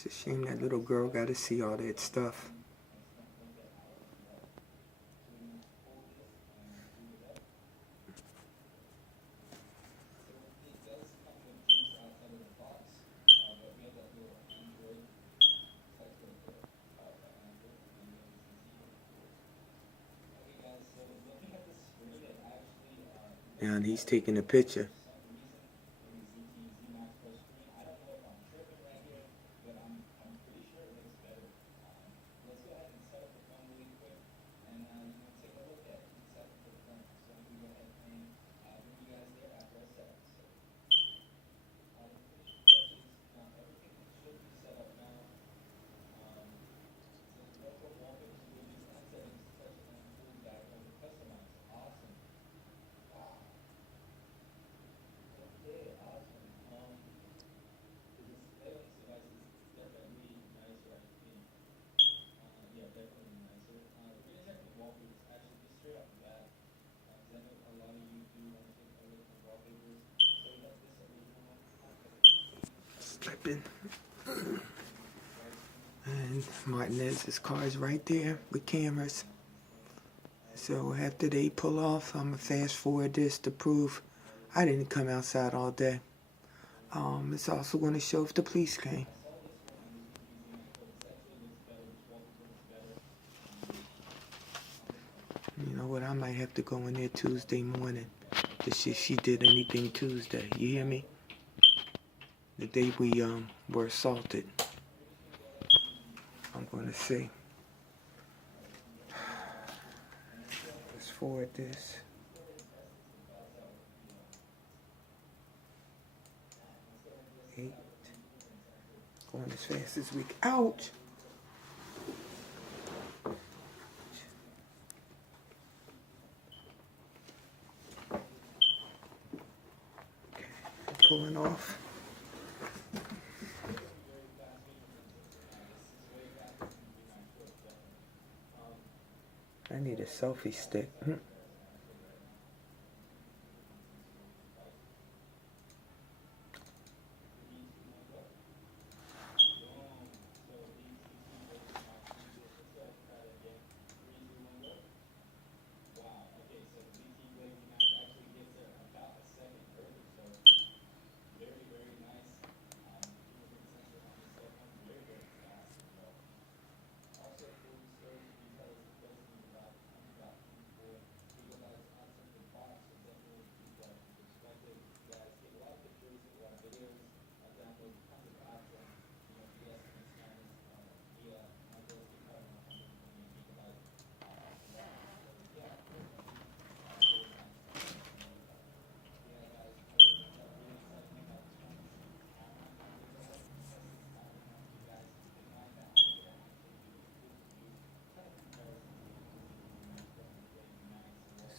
It's a shame that little girl got to see all that stuff. And he's taking a picture. Slipping. And Martinez's car is right there with cameras. So after they pull off, I'm going to fast forward this to prove I didn't come outside all day. It's also going to show if the police came. You know what? I might have to go in there Tuesday morning to see if she did anything Tuesday. You hear me? The day we were assaulted. I'm going to see. Let's forward this. Eight. Going as fast as we can. Ouch! Okay, pulling off. I need a selfie stick.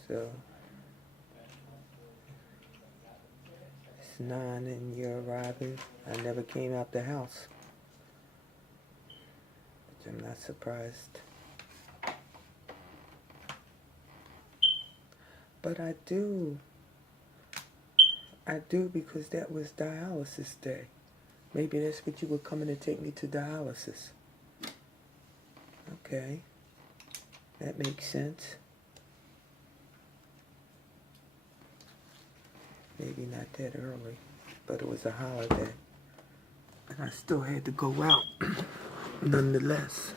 So it's 9 and you're arriving. I never came out the house, which I'm not surprised. But I do because that was dialysis day. Maybe that's what you were coming to take me to dialysis. Okay, that makes sense. Maybe not that early, but it was a holiday. And I still had to go out, nonetheless.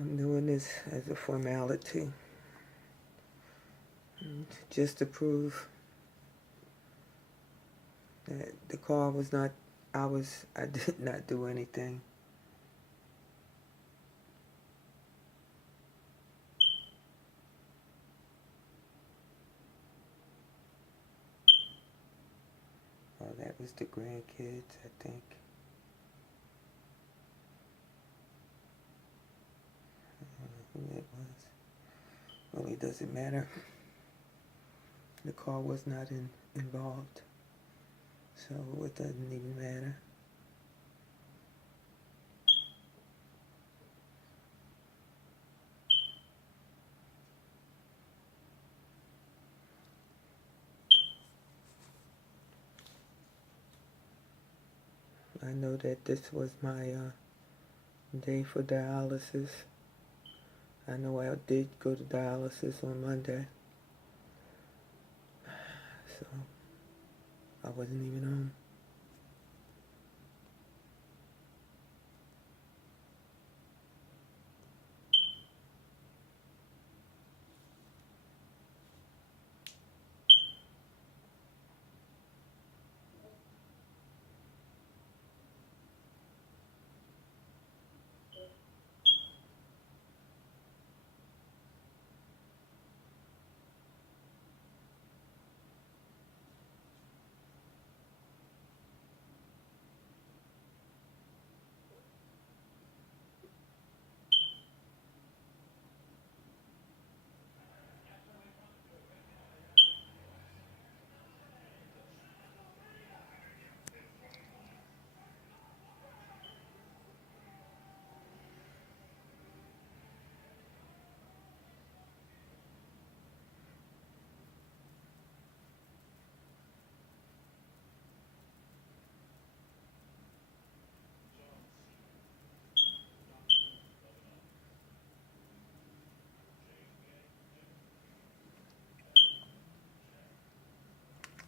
I'm doing this as a formality, just to prove that the car was not, I did not do anything. Oh, that was the grandkids, I think. I don't know who that was. Really doesn't matter. The car was not involved, so it doesn't even matter. I know that this was my day for dialysis. I know I did go to dialysis on Monday, so I wasn't even home.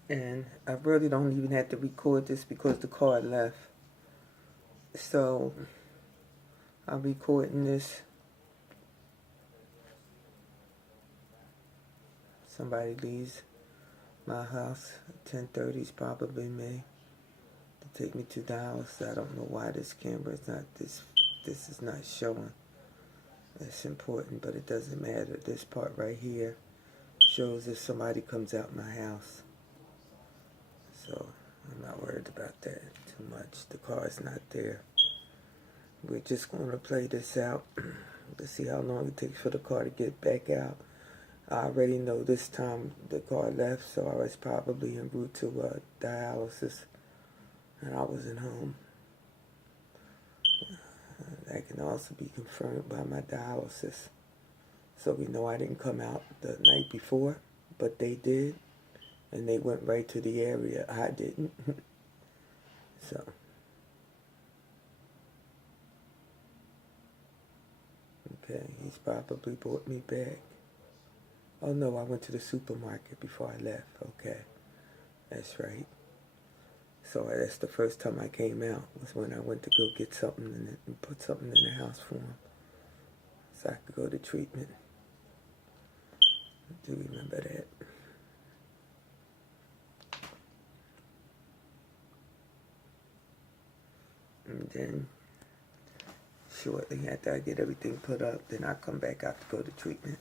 And I really don't even have to record this because the car left. So I'm recording this. Somebody leaves my house. 10:30 is probably me to take me to Dallas. I don't know why this camera is not this. This is not showing. It's important, but it doesn't matter. This part right here shows if somebody comes out my house. So I'm not worried about that too much. The car is not there. We're just going to play this out to see how long it takes for the car to get back out. I already know this time the car left, so I was probably en route to dialysis, and I wasn't home. That can also be confirmed by my dialysis. So we know I didn't come out the night before, but they did, and they went right to the area. I didn't. So, okay, he's probably brought me back. Oh no, I went to the supermarket before I left. Okay, that's right. So that's the first time I came out, was when I went to go get something and put something in the house for him so I could go to treatment. I do remember that. And then shortly after I get everything put up, then I come back out to go to treatment.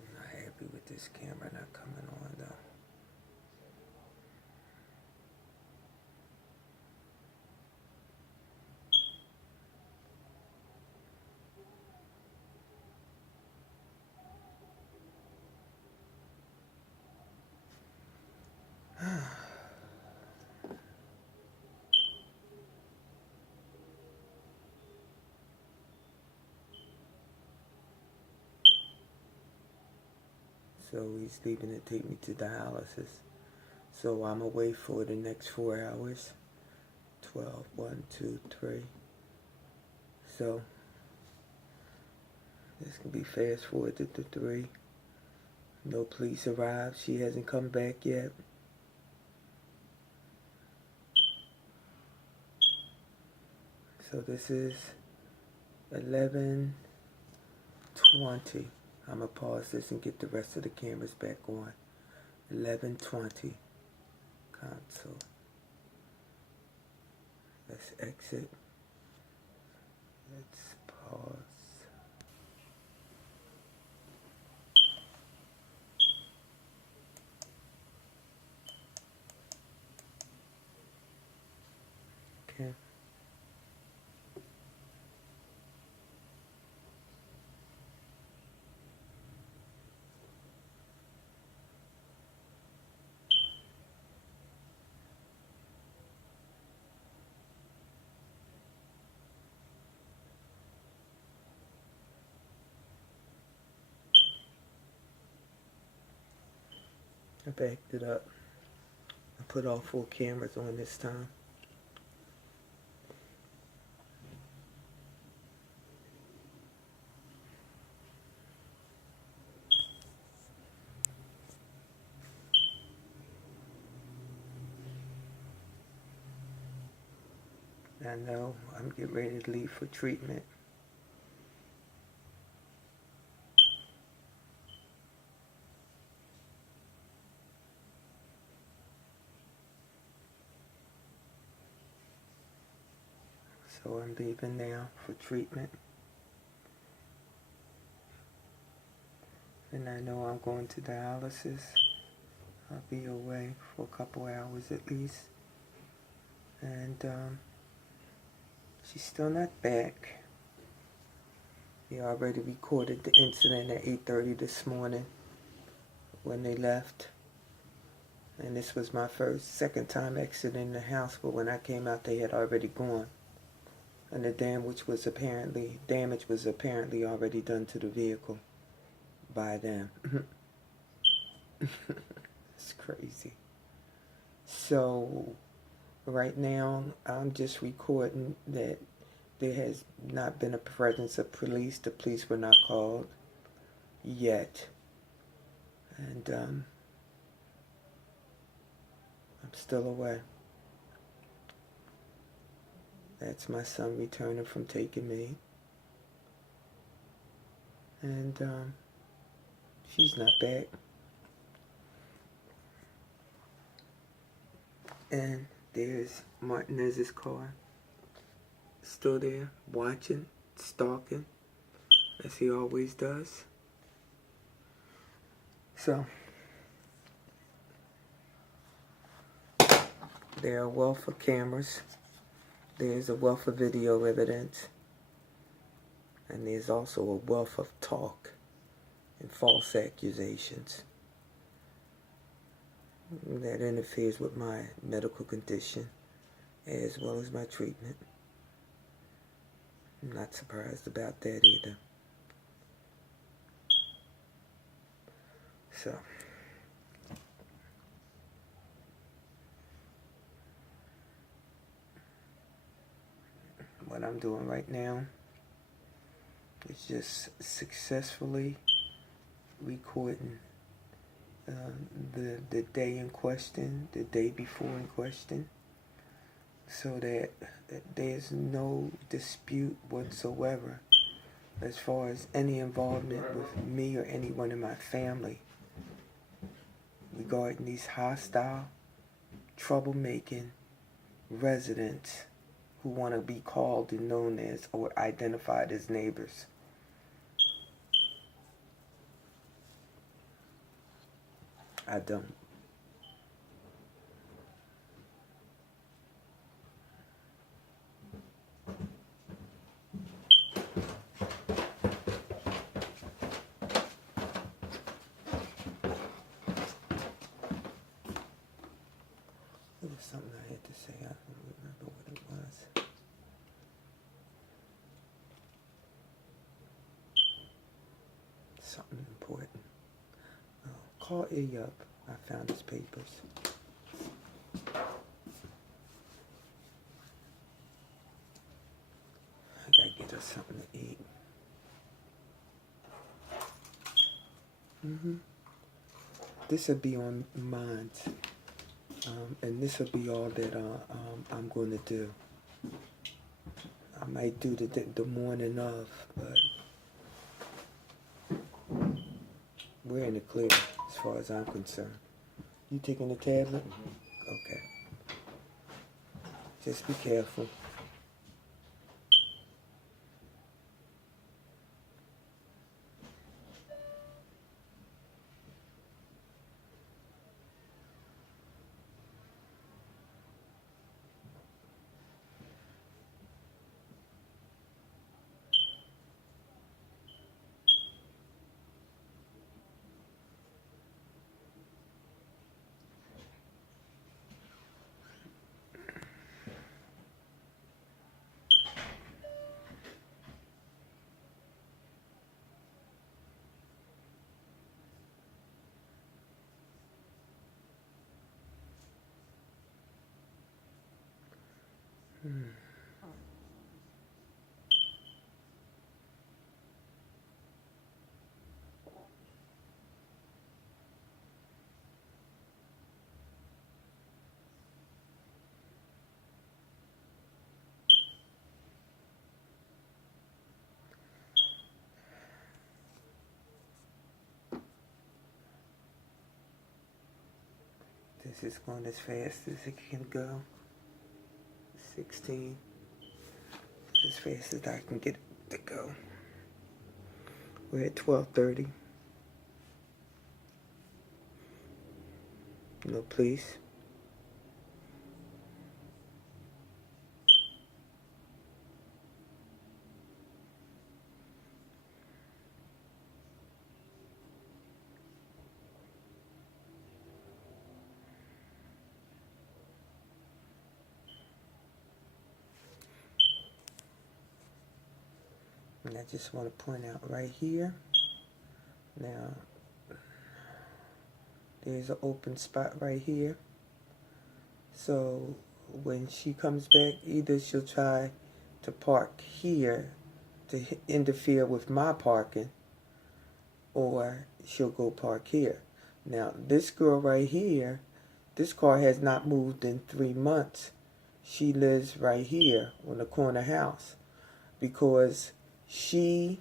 I'm not happy with this camera not coming on though. So he's leaving to take me to dialysis. So I'm away for the next 4 hours. 12, 1, 2, 3. So This can be fast forwarded to 3. No police arrived. She hasn't come back yet. So this is 11:20. I'm going to pause this and get the rest of the cameras back on. 11:20. Console. Let's exit. Let's pause. Okay. I backed it up. I put all 4 cameras on this time. I know I'm getting ready to leave for treatment. So I'm leaving now for treatment. And I know I'm going to dialysis. I'll be away for a couple hours at least. And she's still not back. They already recorded the incident at 8:30 this morning when they left. And this was my second time exiting the house, but when I came out they had already gone. And the damage was apparently already done to the vehicle by them. It's crazy. So right now I'm just recording that there has not been a presence of police. The police were not called yet. And I'm still away. That's my son returning from taking me. And she's not back. And there's Martinez's car. Still there, watching, stalking, as he always does. So, there are a wealth of cameras. There's a wealth of video evidence. And there's also a wealth of talk and false accusations that interferes with my medical condition as well as my treatment. I'm not surprised about that either. So, what I'm doing right now is just successfully recording the day in question, the day before in question, so that there's no dispute whatsoever as far as any involvement with me or anyone in my family regarding these hostile, troublemaking residents who want to be called and known as or identified as neighbors. I don't. There was something I had to say. I don't remember what it was. Something important. Oh, call E up. I found his papers. I gotta get her something to eat. This will be on mine. And this will be all that I'm going to do. I might do the morning of, but we're in the clear as far as I'm concerned. You taking the tablet? Okay. Just be careful. This is going as fast as it can go. 16. As fast as I can get it to go. We're at 12:30. No, please. And I just want to point out right here. Now, there's an open spot right here. So when she comes back, either she'll try to park here to interfere with my parking, or she'll go park here. Now, this girl right here, this car has not moved in 3 months. She lives right here on the corner house because she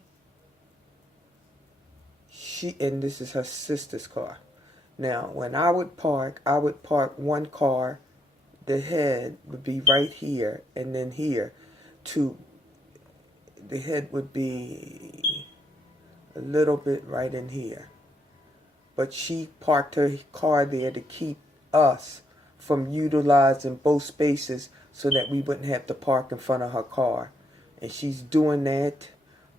and this is her sister's car. Now, when I would park one car, the head would be right here, and then here. The head would be a little bit right in here. But she parked her car there to keep us from utilizing both spaces so that we wouldn't have to park in front of her car. And she's doing that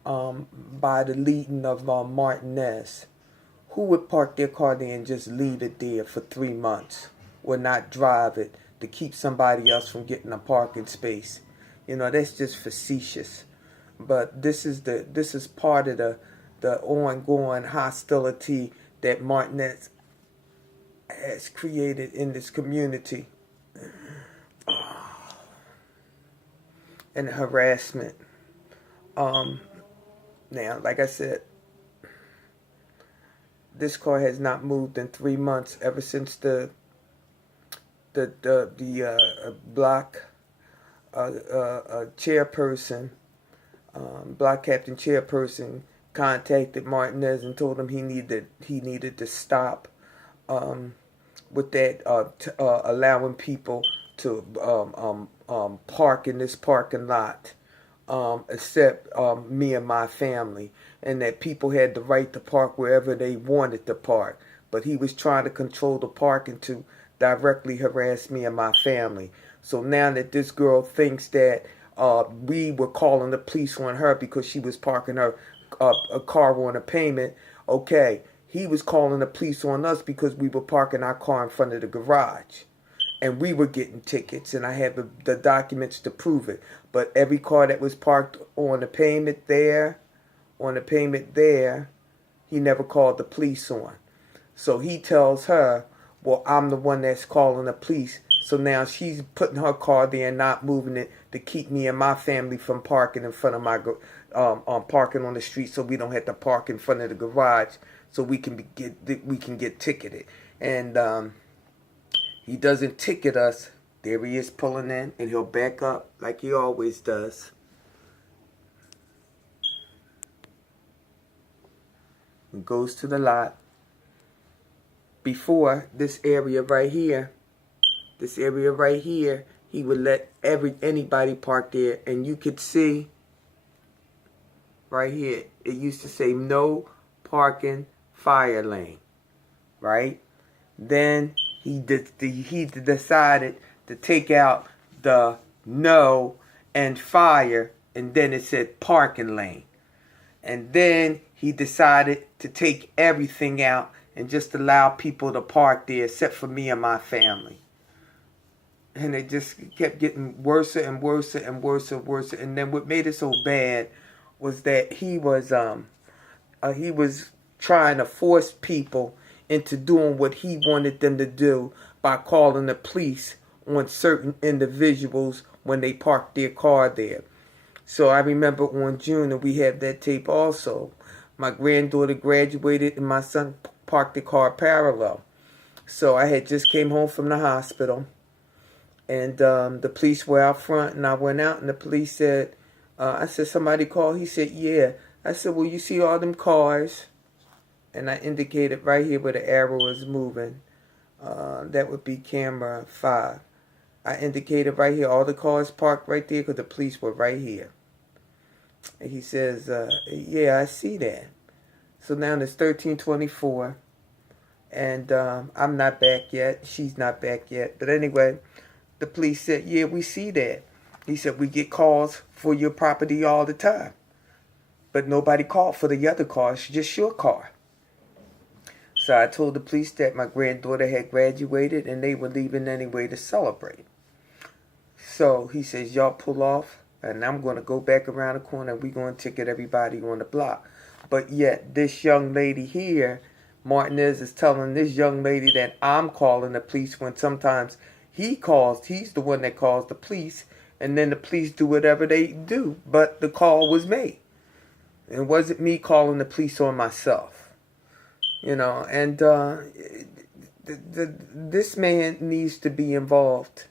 by the leading of Martinez. Who would park their car there and just leave it there for 3 months or not drive it to keep somebody else from getting a parking space? You know, that's just facetious. But this is part of the ongoing hostility that Martinez has created in this community, and harassment. Now, like I said, this car has not moved in 3 months ever since the block chairperson, block captain chairperson, contacted Martinez and told him he needed to stop with that, allowing people to park in this parking lot, except me and my family, and that people had the right to park wherever they wanted to park. But he was trying to control the parking to directly harass me and my family. So now that this girl thinks that we were calling the police on her because she was parking her a car on a payment, okay, he was calling the police on us because we were parking our car in front of the garage. And we were getting tickets, and I have the documents to prove it. But every car that was parked on the payment there, he never called the police on. So he tells her, well, I'm the one that's calling the police. So now she's putting her car there and not moving it to keep me and my family from parking in front of my parking on the street, so we don't have to park in front of the garage so we can get ticketed. And he doesn't ticket us. There he is pulling in, and he'll back up like he always does. He goes to the lot. Before, this area right here, he would let anybody park there, and you could see right here, it used to say no parking, fire lane, right? Then he decided to take out the no and fire, and then it said parking lane. And then he decided to take everything out and just allow people to park there except for me and my family. And it just kept getting worse and worse and worse and worse. And then what made it so bad was that he was trying to force people into doing what he wanted them to do by calling the police on certain individuals when they parked their car there. So I remember on June, and we have that tape also, my granddaughter graduated and my son parked the car parallel. So I had just came home from the hospital, and the police were out front, and I went out, and the police said, I said, somebody called? He said, yeah. I said, well, you see all them cars? And I indicated right here where the arrow is moving. That would be camera 5. I indicated right here, all the cars parked right there because the police were right here. And he says, yeah, I see that. So now it's 13:24, and I'm not back yet. She's not back yet. But anyway, the police said, yeah, we see that. He said, we get calls for your property all the time. But nobody called for the other car. It's just your car. So I told the police that my granddaughter had graduated and they were leaving anyway to celebrate. So he says, y'all pull off, and I'm going to go back around the corner and we're going to ticket everybody on the block. But yet this young lady here, Martinez, is telling this young lady that I'm calling the police when sometimes he's the one that calls the police, and then the police do whatever they do. But the call was made. It wasn't me calling the police on myself. You know, and this man needs to be involved,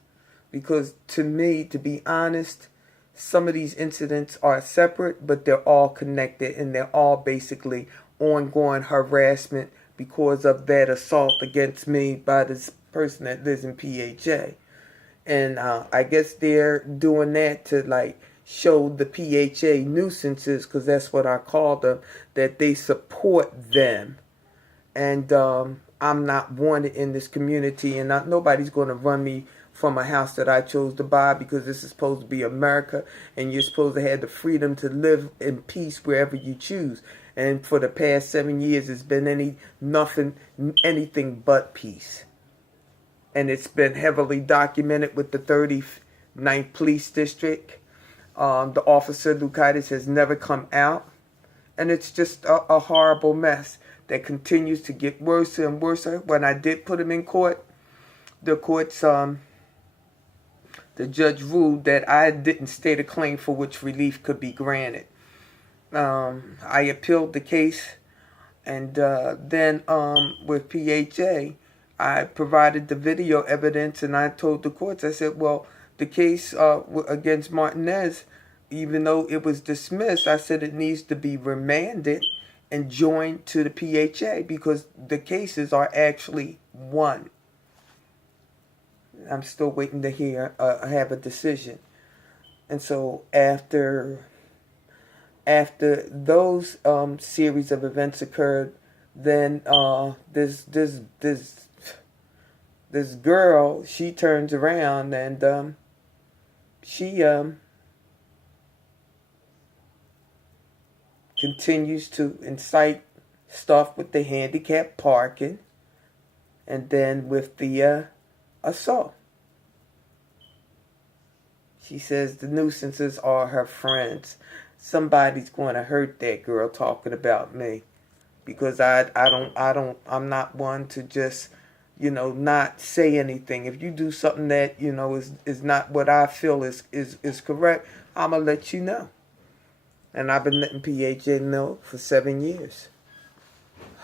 because to me, to be honest, some of these incidents are separate, but they're all connected, and they're all basically ongoing harassment because of that assault against me by this person that lives in PHA. And I guess they're doing that to like show the PHA nuisances, because that's what I call them, that they support them. And I'm not wanted in this community, and nobody's going to run me from a house that I chose to buy, because this is supposed to be America, and you're supposed to have the freedom to live in peace wherever you choose. And for the past 7 years, it's been anything but peace. And it's been heavily documented with the 39th Police District. The officer, Lukaitis, has never come out. And it's just a horrible mess that continues to get worse and worse. When I did put him in court, the judge ruled that I didn't state a claim for which relief could be granted. I appealed the case, and then with PHA, I provided the video evidence, and I told the courts, I said, well, the case against Martinez, even though it was dismissed, I said it needs to be remanded and joined to the PHA, because the cases are actually one. I'm still waiting to have a decision. And so after those series of events occurred, then this girl, she turns around, and she continues to incite stuff with the handicap parking, and then with the assault. She says the nuisances are her friends. Somebody's going to hurt that girl talking about me, because I'm not one to just, not say anything. If you do something that, is not what I feel is correct, I'm going to let you know. And I've been letting PHA know for 7 years.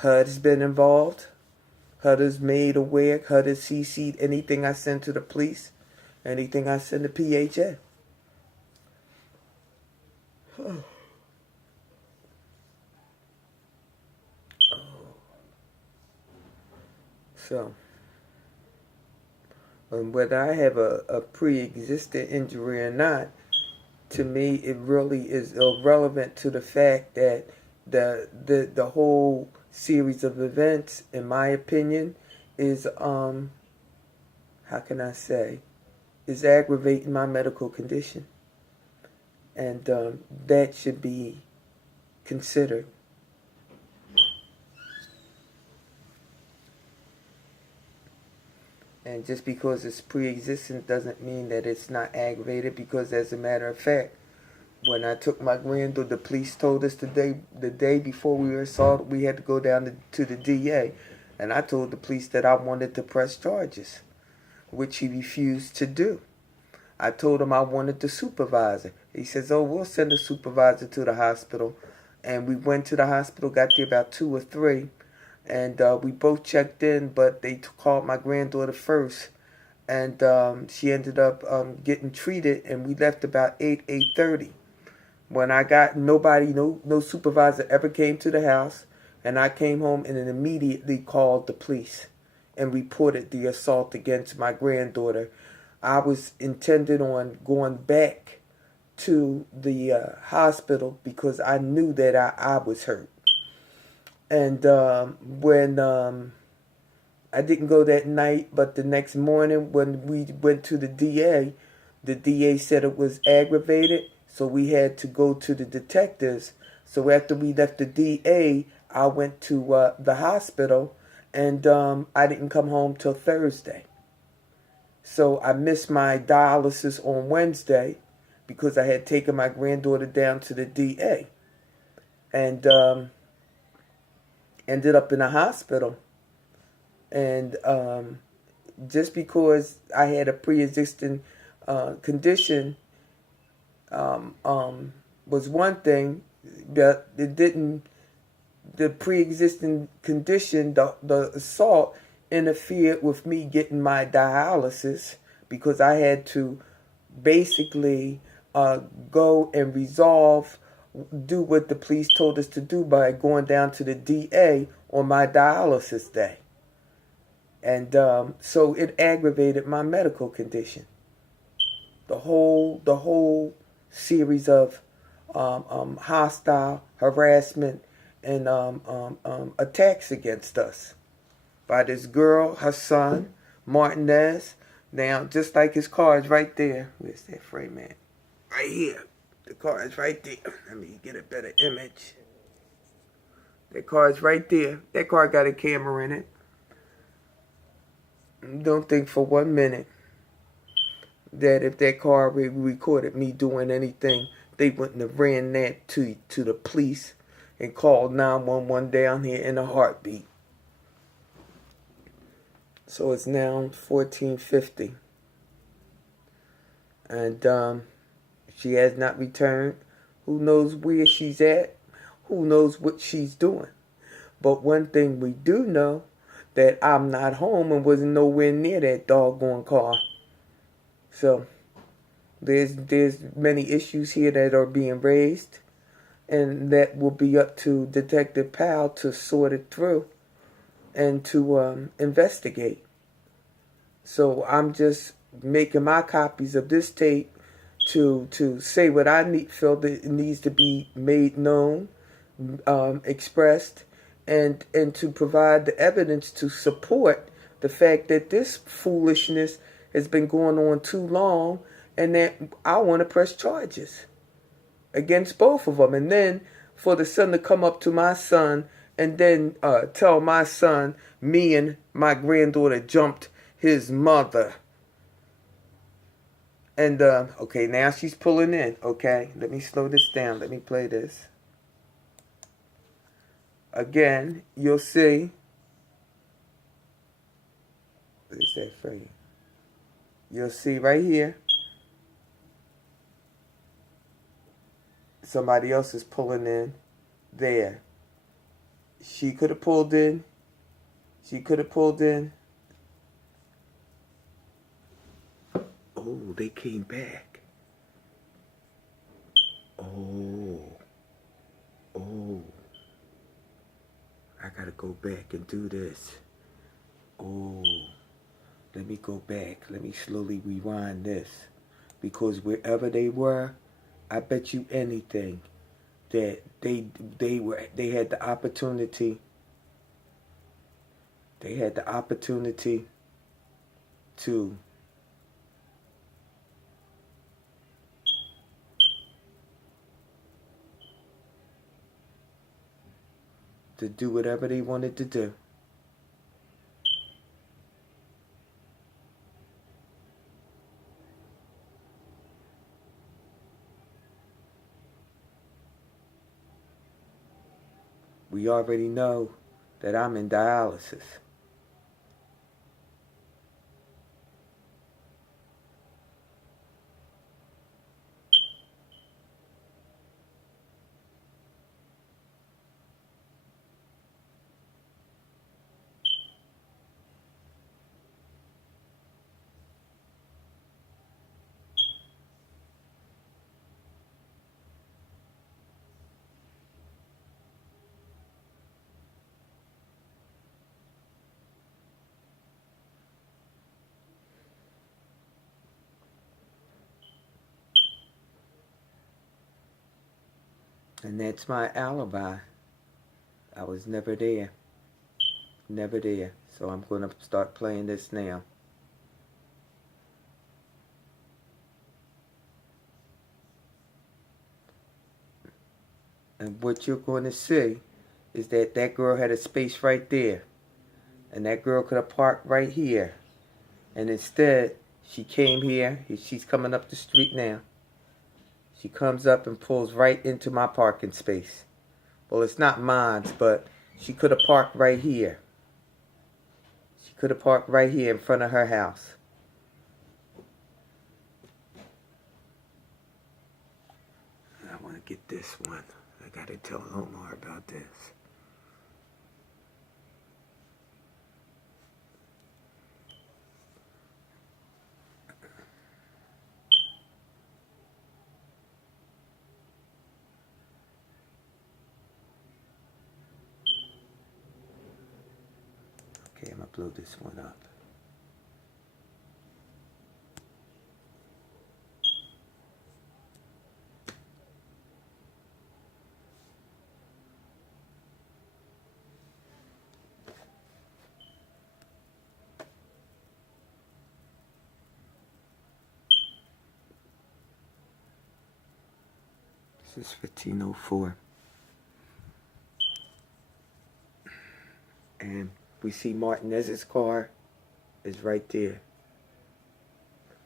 HUD's been involved. HUD is made aware. HUD is CC'd anything I send to the police, anything I send to PHA. So, whether I have a pre-existing injury or not, to me, it really is irrelevant to the fact that the whole series of events, in my opinion, is how can I say, is aggravating my medical condition, and that should be considered. And just because it's pre-existing doesn't mean that it's not aggravated, because as a matter of fact, when I took my granddaughter, the police told us the day before we were assaulted, we had to go down to the DA. And I told the police that I wanted to press charges, which he refused to do. I told him I wanted the supervisor. He says, oh, we'll send a supervisor to the hospital. And we went to the hospital, got there about 2 or 3. And we both checked in, but they called my granddaughter first. And she ended up getting treated, and we left about 8:30. When I got, no supervisor ever came to the house. And I came home and then immediately called the police and reported the assault against my granddaughter. I was intended on going back to the hospital because I knew that I was hurt. And when I didn't go that night, but the next morning when we went to the DA said it was aggravated, so we had to go to the detectives. So after we left the DA, I went to the hospital, and I didn't come home till Thursday. So I missed my dialysis on Wednesday because I had taken my granddaughter down to the DA. And ended up in a hospital, and just because I had a pre-existing condition was one thing, but it didn't. The pre-existing condition, the assault, interfered with me getting my dialysis because I had to basically go and do what the police told us to do by going down to the DA on my dialysis day. And so it aggravated my medical condition. The whole series of hostile harassment and attacks against us by this girl, her son, Martinez. Now, just like his car is right there. Where's that frame at? Right here. The car is right there. Let me get a better image. That car is right there. That car got a camera in it. Don't think for 1 minute that if that car recorded me doing anything, they wouldn't have ran that to the police and called 911 down here in a heartbeat. So it's now 14:50. And she has not returned. Who knows where she's at? Who knows what she's doing? But one thing we do know, that I'm not home and wasn't nowhere near that doggone car. So there's many issues here that are being raised, and that will be up to Detective Powell to sort it through and to investigate. So I'm just making my copies of this tape to say what I feel that it needs to be made known, expressed, and to provide the evidence to support the fact that this foolishness has been going on too long, and that I want to press charges against both of them. And then for the son to come up to my son and then tell my son me and my granddaughter jumped his mother. And, okay, now she's pulling in, okay? Let me slow this down. Let me play this. Again, you'll see. What is that for you? You'll see right here. Somebody else is pulling in there. She could have pulled in. She could have pulled in. Oh, they came back. Oh. Oh. I gotta go back and do this. Oh. Let me go back. Let me slowly rewind this. Because wherever they were, I bet you anything that they had the opportunity. They had the opportunity to do whatever they wanted to do. We already know that I'm in dialysis. And that's my alibi. I was never there. Never there. So I'm going to start playing this now. And what you're going to see is that that girl had a space right there. And that girl could have parked right here. And instead, she came here. She's coming up the street now. She comes up and pulls right into my parking space. Well, it's not mine, but she could have parked right here. She could have parked right here in front of her house. I want to get this one. I got to tell Omar about this. Okay, I'm going to blow this one up. This is 1504. And we see Martinez's car is right there.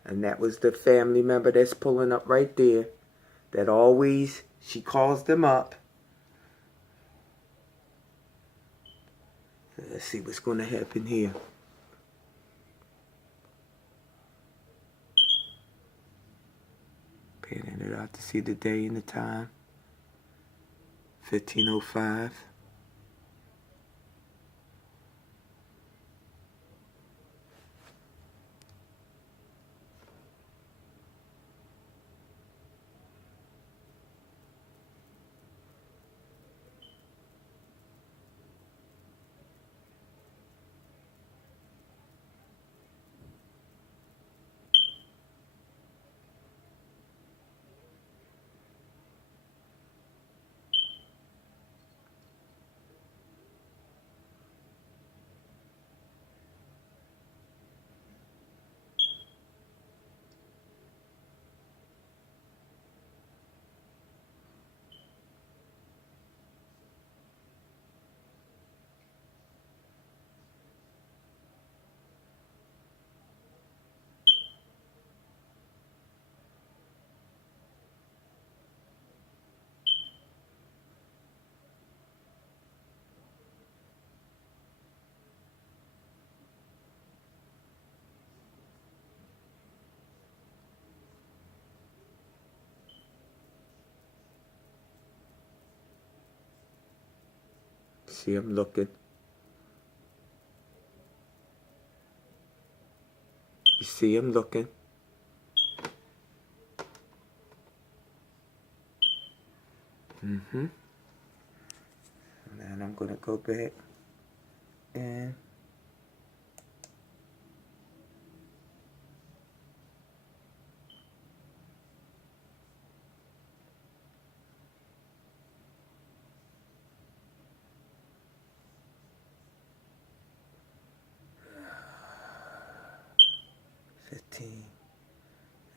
And that was the family member that's pulling up right there. That always, she calls them up. Let's see what's going to happen here. Panning it out to see the day and the time. 1505. See, I'm looking. You see, I'm looking. And then I'm going to go back and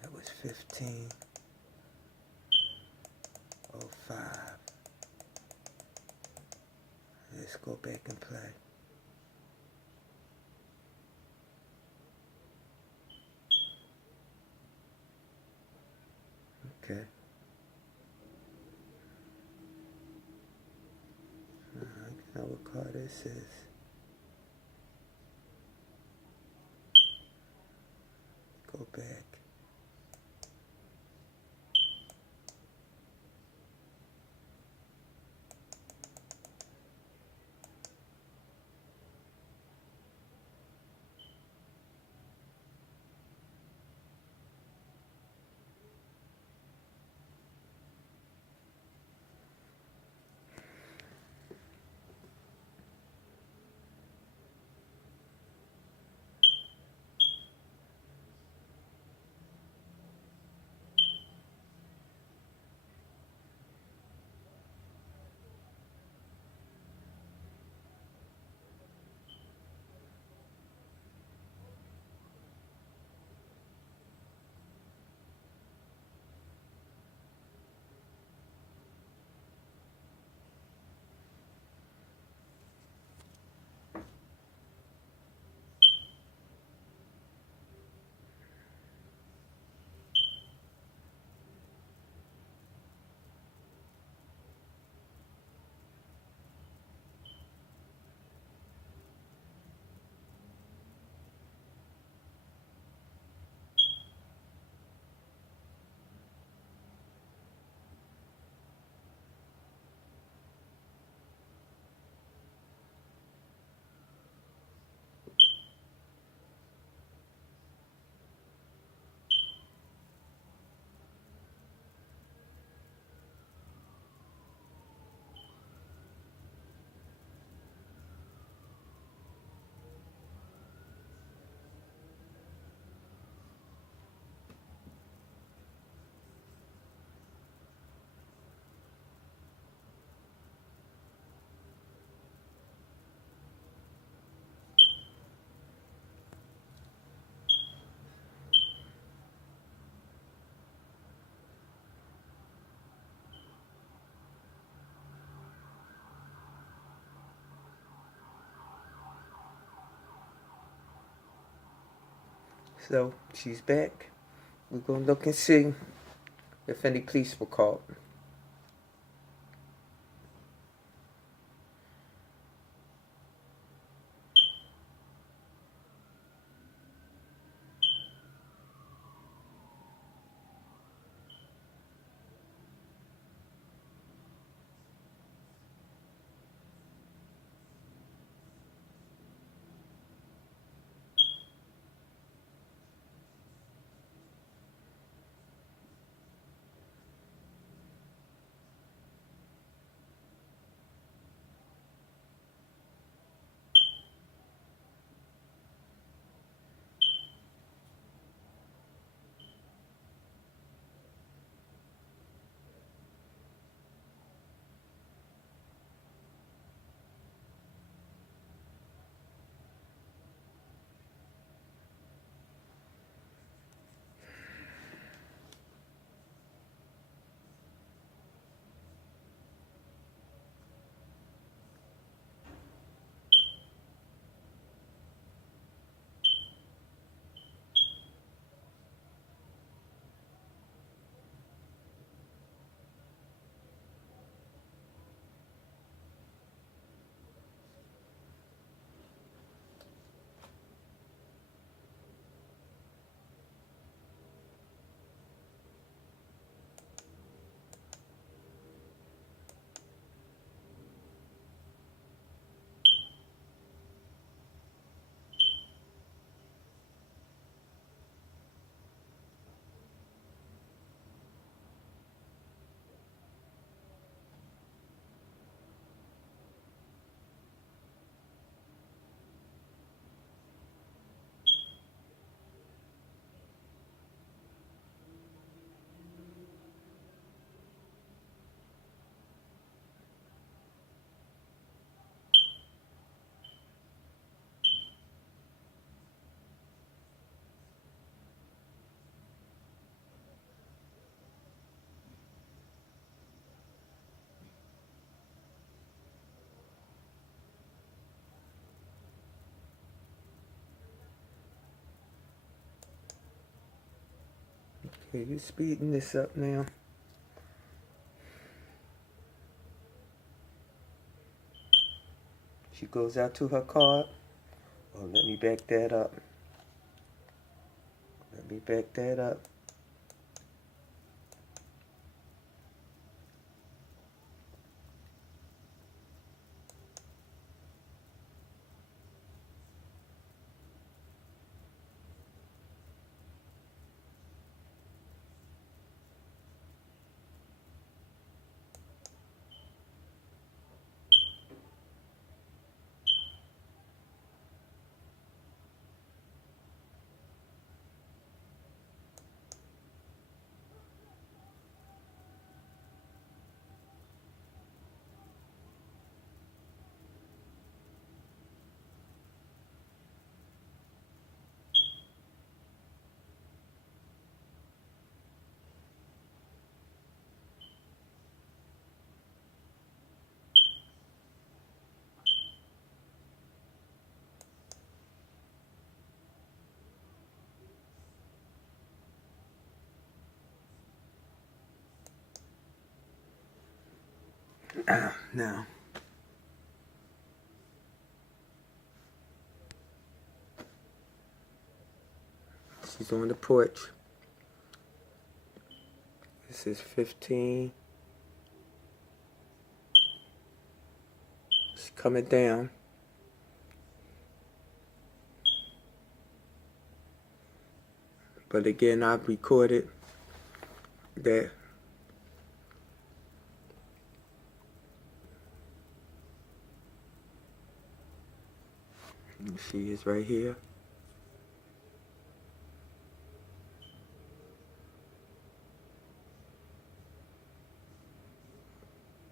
that was 15:05. Let's go back and play. Okay. Now what card this is. Go back. So she's back. We're going to look and see if any police were called. Okay, you're speeding this up now. She goes out to her car. Oh, let me back that up. Let me back that up. Now, she's on the porch. This is 15. She's coming down. But again, I've recorded that she is right here.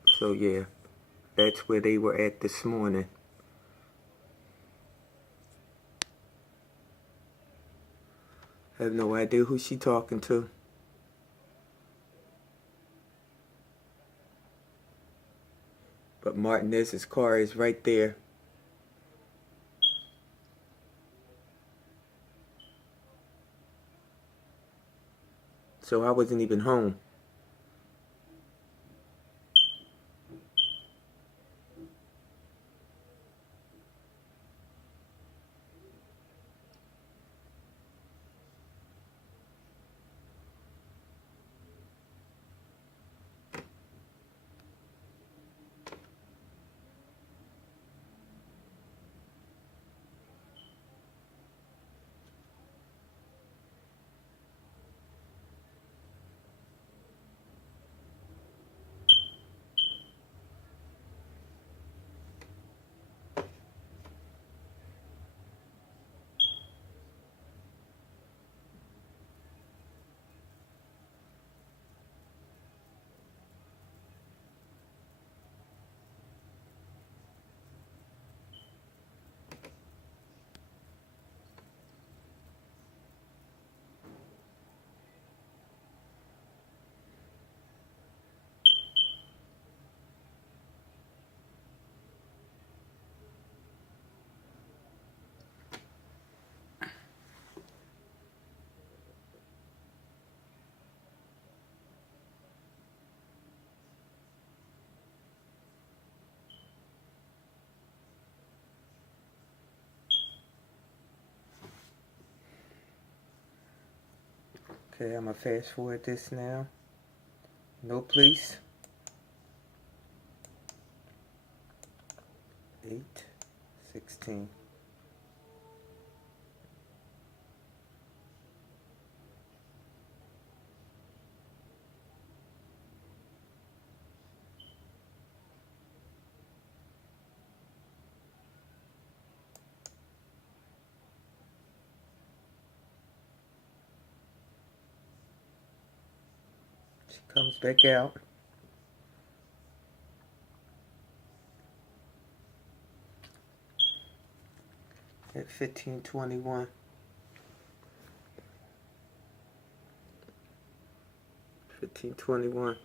So yeah, that's where they were at this morning. I have no idea who she talking to. But Martinez's car is right there. So I wasn't even home. Okay, I'm gonna fast forward this now. No police. 8:16. She comes back out. At 15:21. 15:21.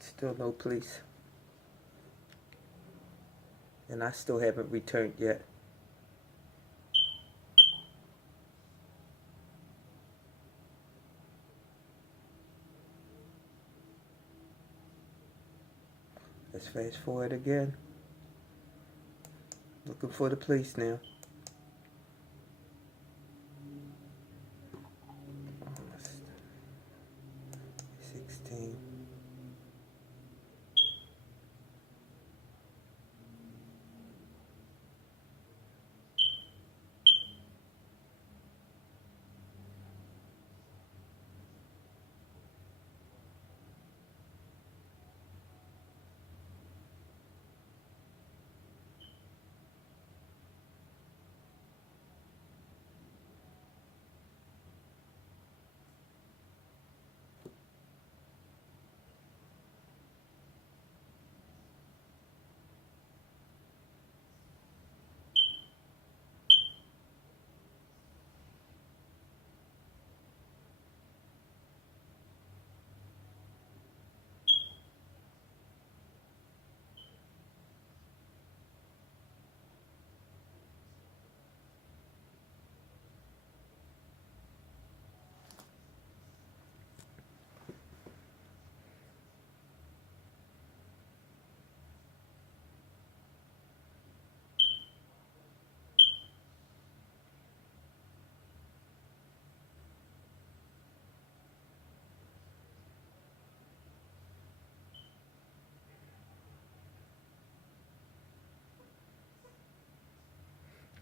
Still no police. And I still haven't returned yet. Let's fast forward again. Looking for the police now. Almost 16.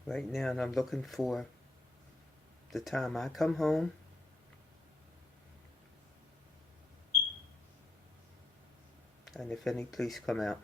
Right now, I'm looking for the time I come home and if any police come out.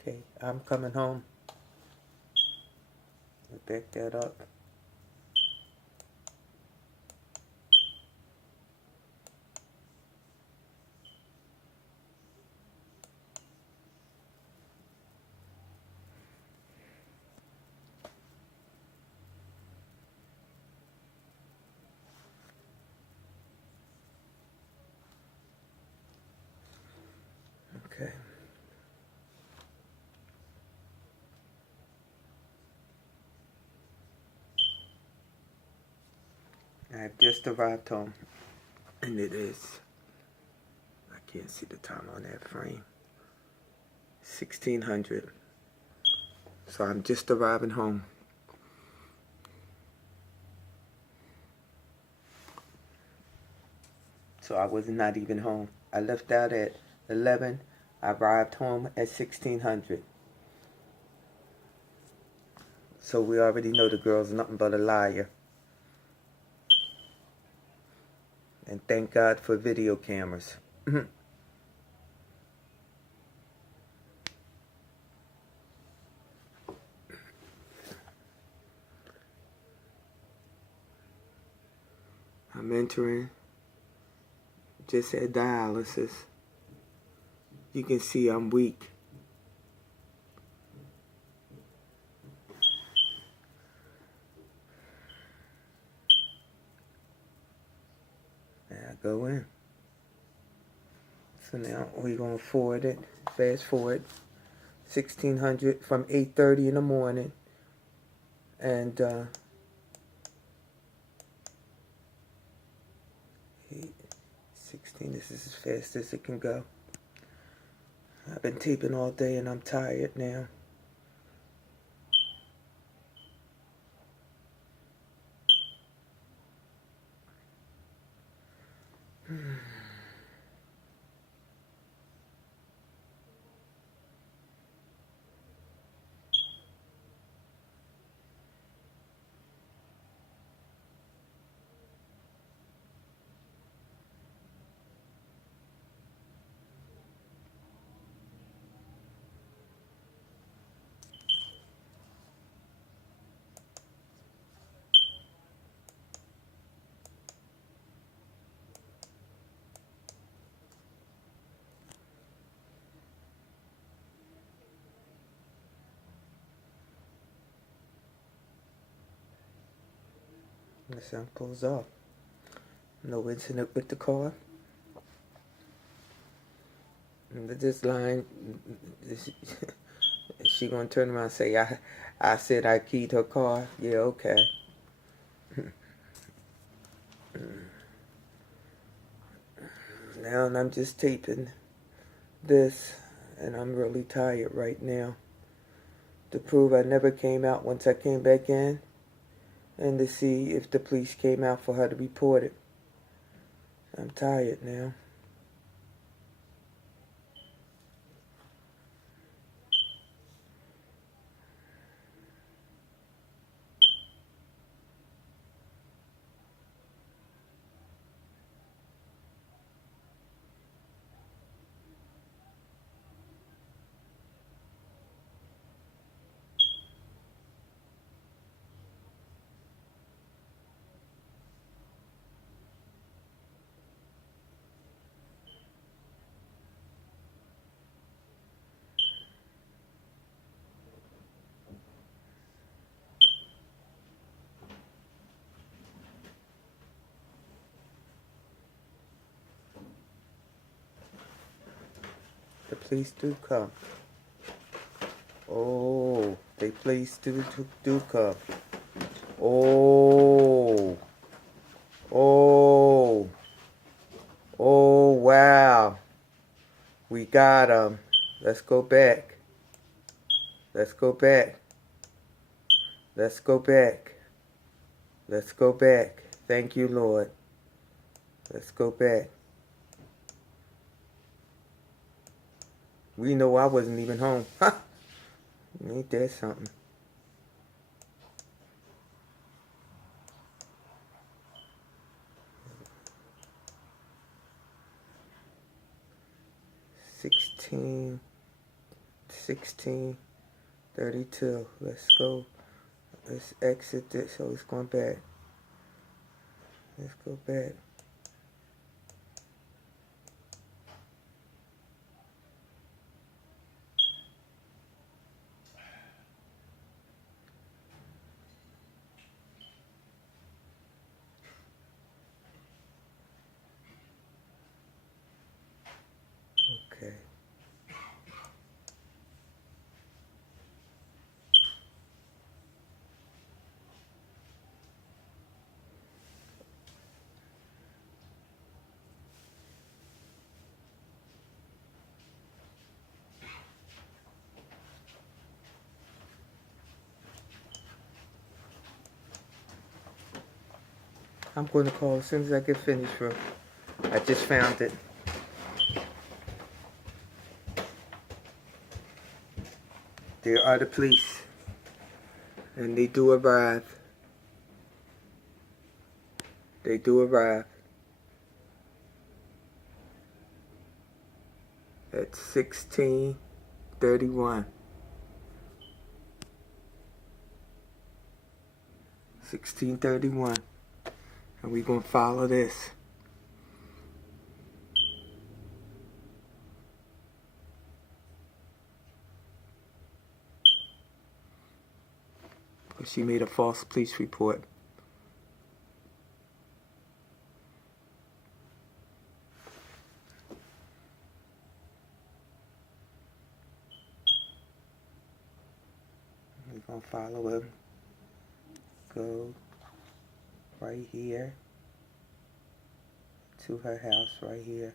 Okay, I'm coming home. Back that up. Okay. I've just arrived home, and it is, I can't see the time on that frame, 1600. So I'm just arriving home. So I was not even home. I left out at 11. I arrived home at 1600. So we already know the girl's nothing but a liar. And thank God for video cameras. I'm entering, just at dialysis. You can see I'm weak. And I go in. So now we're going to forward it, fast forward, 1600 from 8:30 in the morning. And 16, this is as fast as it can go. I've been taping all day and I'm tired now. The sound pulls off. No incident with the car. And this line, is she gonna turn around and say, I said I keyed her car? Yeah, okay. Now I'm just taping this, and I'm really tired right now. To prove I never came out once I came back in, and to see if the police came out for her to report it. I'm tired now. The police do come. Oh, the police do come. Oh, oh, oh, wow. We got 'em. Let's go back. Let's go back. Let's go back. Let's go back. Thank you, Lord. Let's go back. We know I wasn't even home. Ha! Ain't that something? Sixteen 32. Let's go. Let's exit this. So it's going back. Let's go back. Okay. I'm going to call as soon as I get finished, bro. I just found it. There are the police. And they do arrive. They do arrive. At 16:31. 16:31. And we're going to follow this. She made a false police report. We're going to follow him. Go right here to her house right here.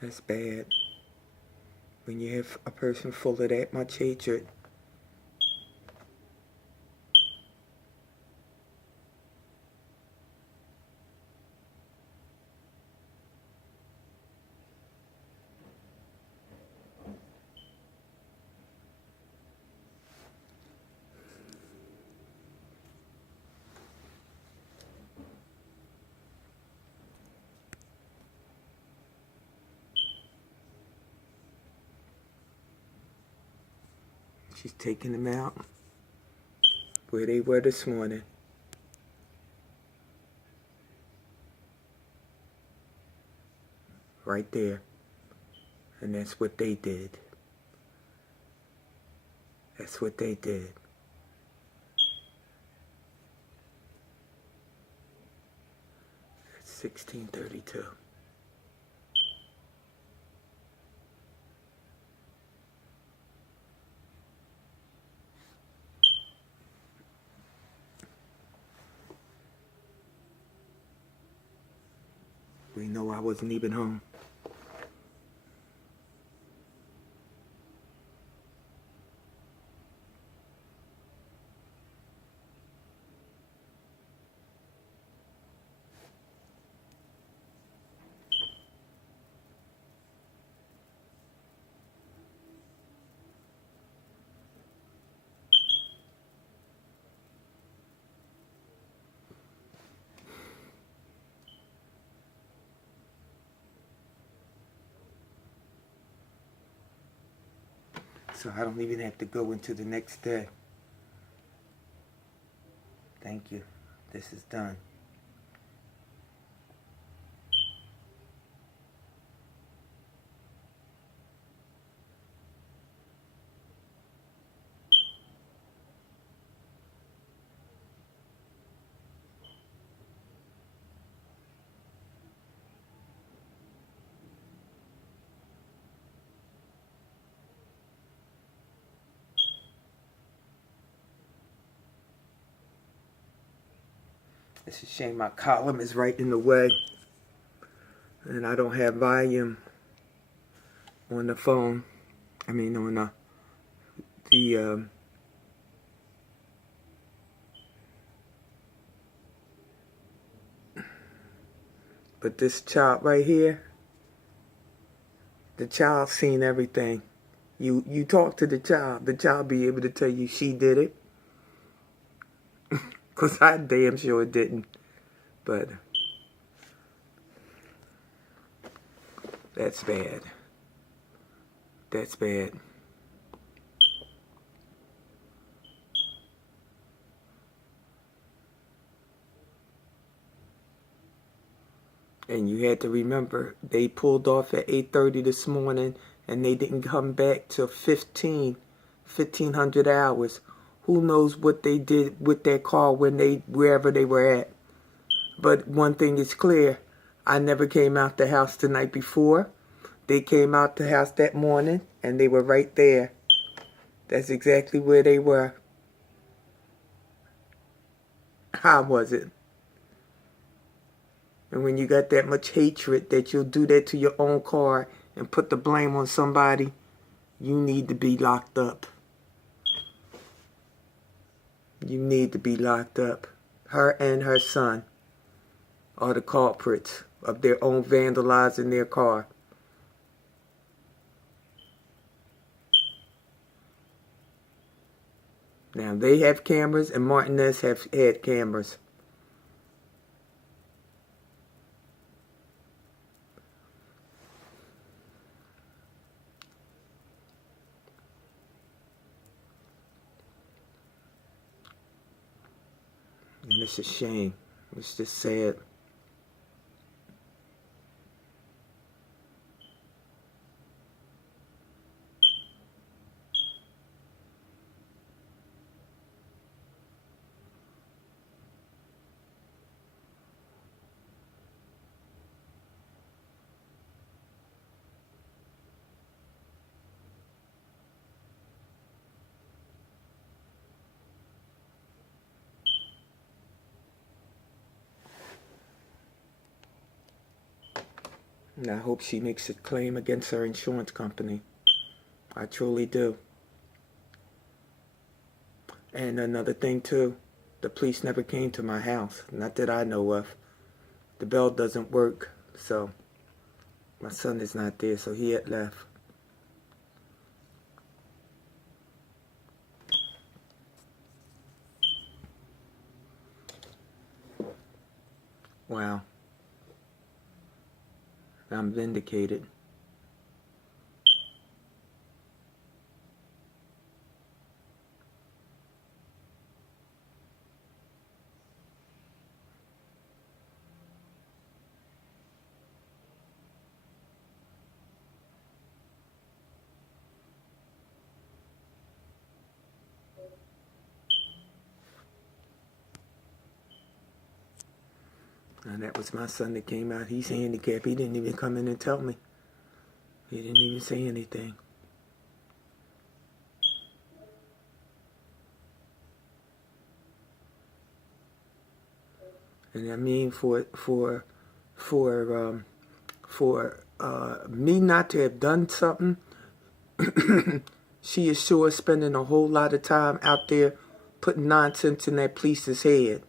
That's bad. When you have a person full of that much hatred. She's taking them out where they were this morning. Right there. And that's what they did. That's what they did. It's 1632. We know I wasn't even home. So I don't even have to go into the next day. Thank you. This is done. It's a shame my column is right in the way. And I don't have volume on the phone. I mean on the but this child right here, the child's seen everything. You talk to the child be able to tell you she did it. Because I damn sure didn't. But that's bad. That's bad. And you had to remember, they pulled off at 8:30 this morning, and they didn't come back till 1500 hours. Who knows what they did with their car wherever they were at. But one thing is clear, I never came out the house the night before. They came out the house that morning, and they were right there. That's exactly where they were. How was it? And when you got that much hatred that you'll do that to your own car and put the blame on somebody, you need to be locked up. You need to be locked up. Her and her son are the culprits of their own vandalizing their car. Now, they have cameras, and Martinez have had cameras. And it's a shame. It's just sad. And I hope she makes a claim against her insurance company. I truly do. And another thing too, the police never came to my house. Not that I know of. The bell doesn't work, so my son is not there, so he had left. Wow. I'm vindicated. And that was my son that came out. He's handicapped. He didn't even come in and tell me. He didn't even say anything. And I mean, for me not to have done something, she is sure spending a whole lot of time out there putting nonsense in that police's head.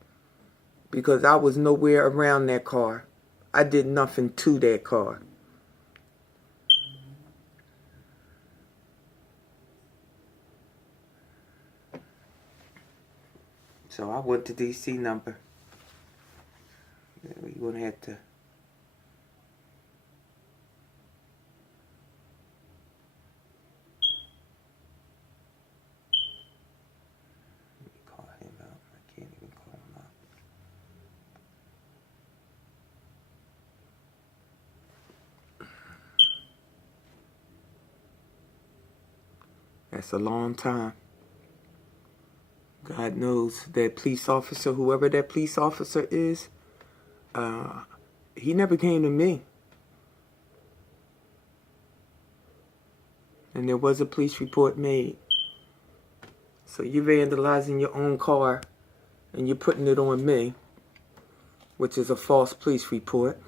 Because I was nowhere around that car. I did nothing to that car. So I want the DC number. We're going to have to... call him out. I can't even call him out. That's a long time. God knows that police officer, whoever that police officer is, he never came to me. And there was a police report made. So you're vandalizing your own car and you're putting it on me, which is a false police report.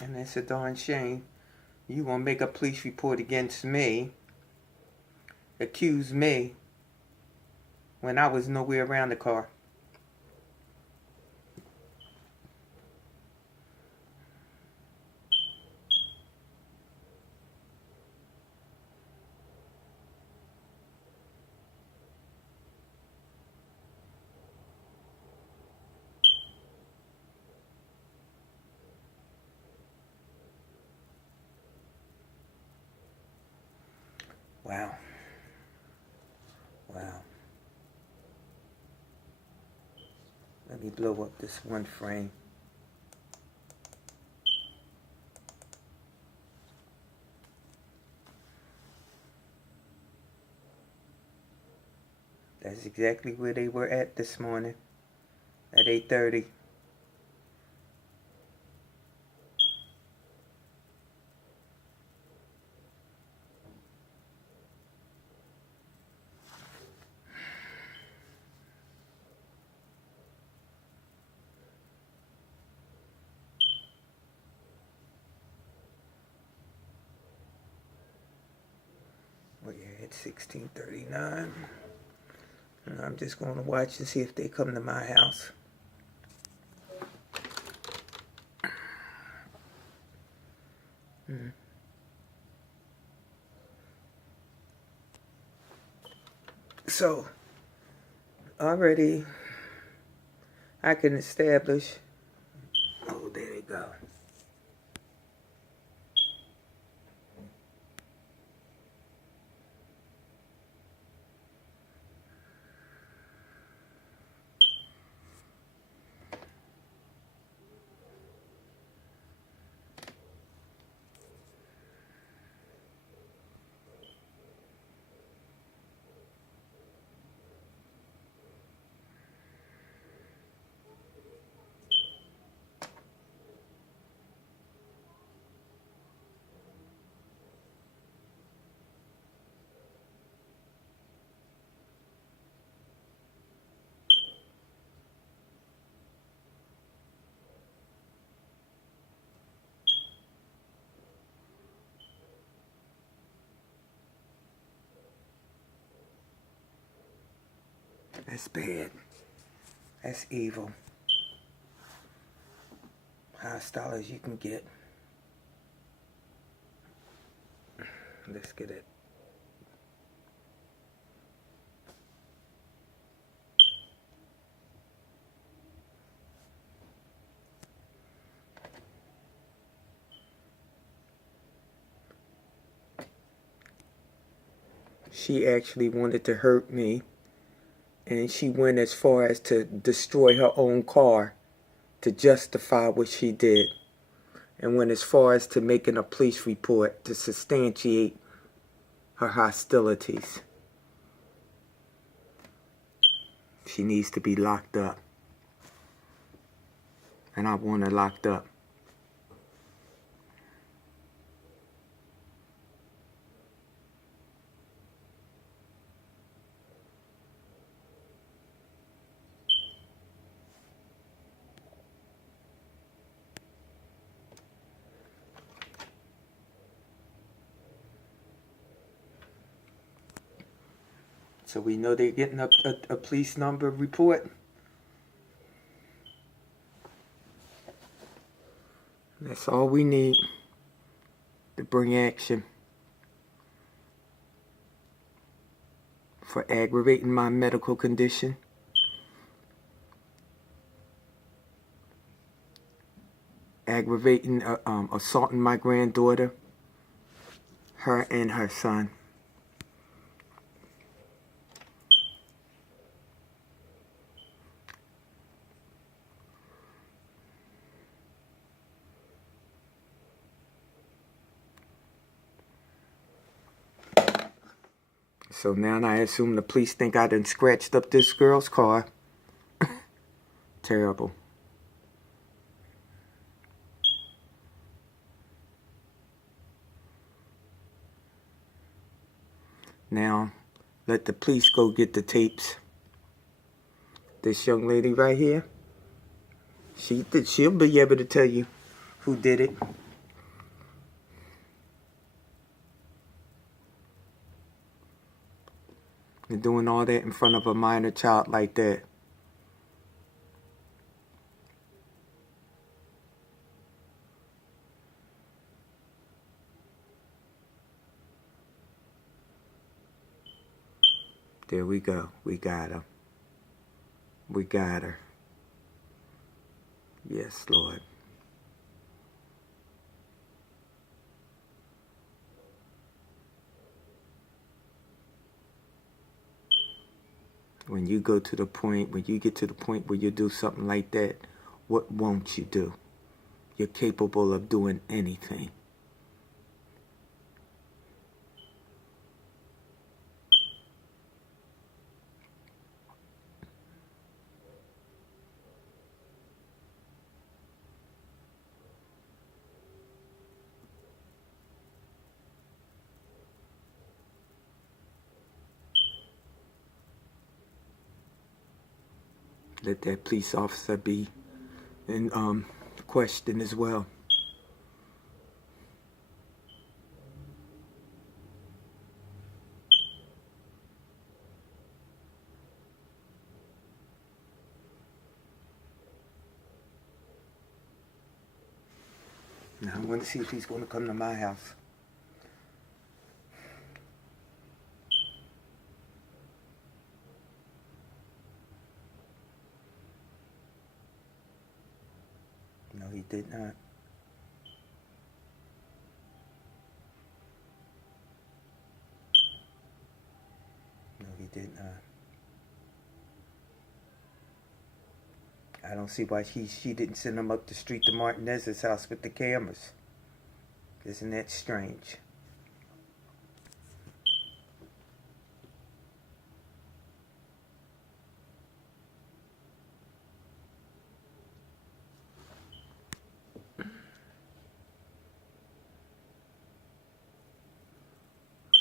And that's a darn shame. You gonna make a police report against me, accuse me, when I was nowhere around the car. Wow. Wow. Let me blow up this one frame. That's exactly where they were at this morning, at 8:30. Well, yeah, it's 16:39. And I'm just going to watch and see if they come to my house. So, already I can establish. Oh, there they go. That's bad. That's evil. Hostile as you can get. Let's get it. She actually wanted to hurt me, and she went as far as to destroy her own car to justify what she did, and went as far as to making a police report to substantiate her hostilities. She needs to be locked up, and I want her locked up. So we know they're getting a police number report. That's all we need to bring action for aggravating my medical condition, aggravating assaulting my granddaughter, her and her son. So now I assume the police think I done scratched up this girl's car. Terrible. Now, let the police go get the tapes. This young lady right here, she'll be able to tell you who did it. And doing all that in front of a minor child like that. There we go. We got her. We got her. Yes, Lord. When you get to the point where you do something like that, what won't you do? You're capable of doing anything. Let that police officer be in question as well. Now I want to see if he's going to come to my house. No, he did not. No, he did not. I don't see why she didn't send him up the street to Martinez's house with the cameras. Isn't that strange?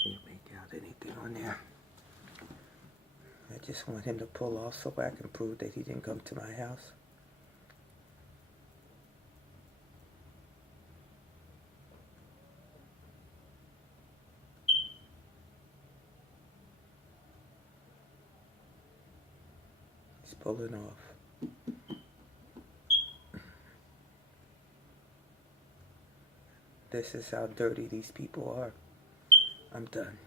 Can't make out anything on there. I just want him to pull off so I can prove that he didn't come to my house. pulling off. This is how dirty these people are. I'm done.